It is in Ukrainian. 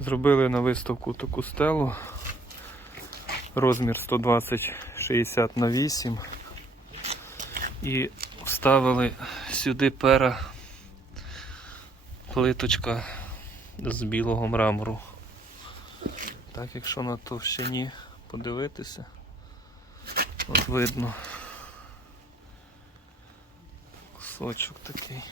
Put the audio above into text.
Зробили на виставку таку стелу. Розмір 120-60 на 8. І вставили сюди пера плиточка з білого мрамору. Так, якщо на товщині подивитися, от видно кусочок такий.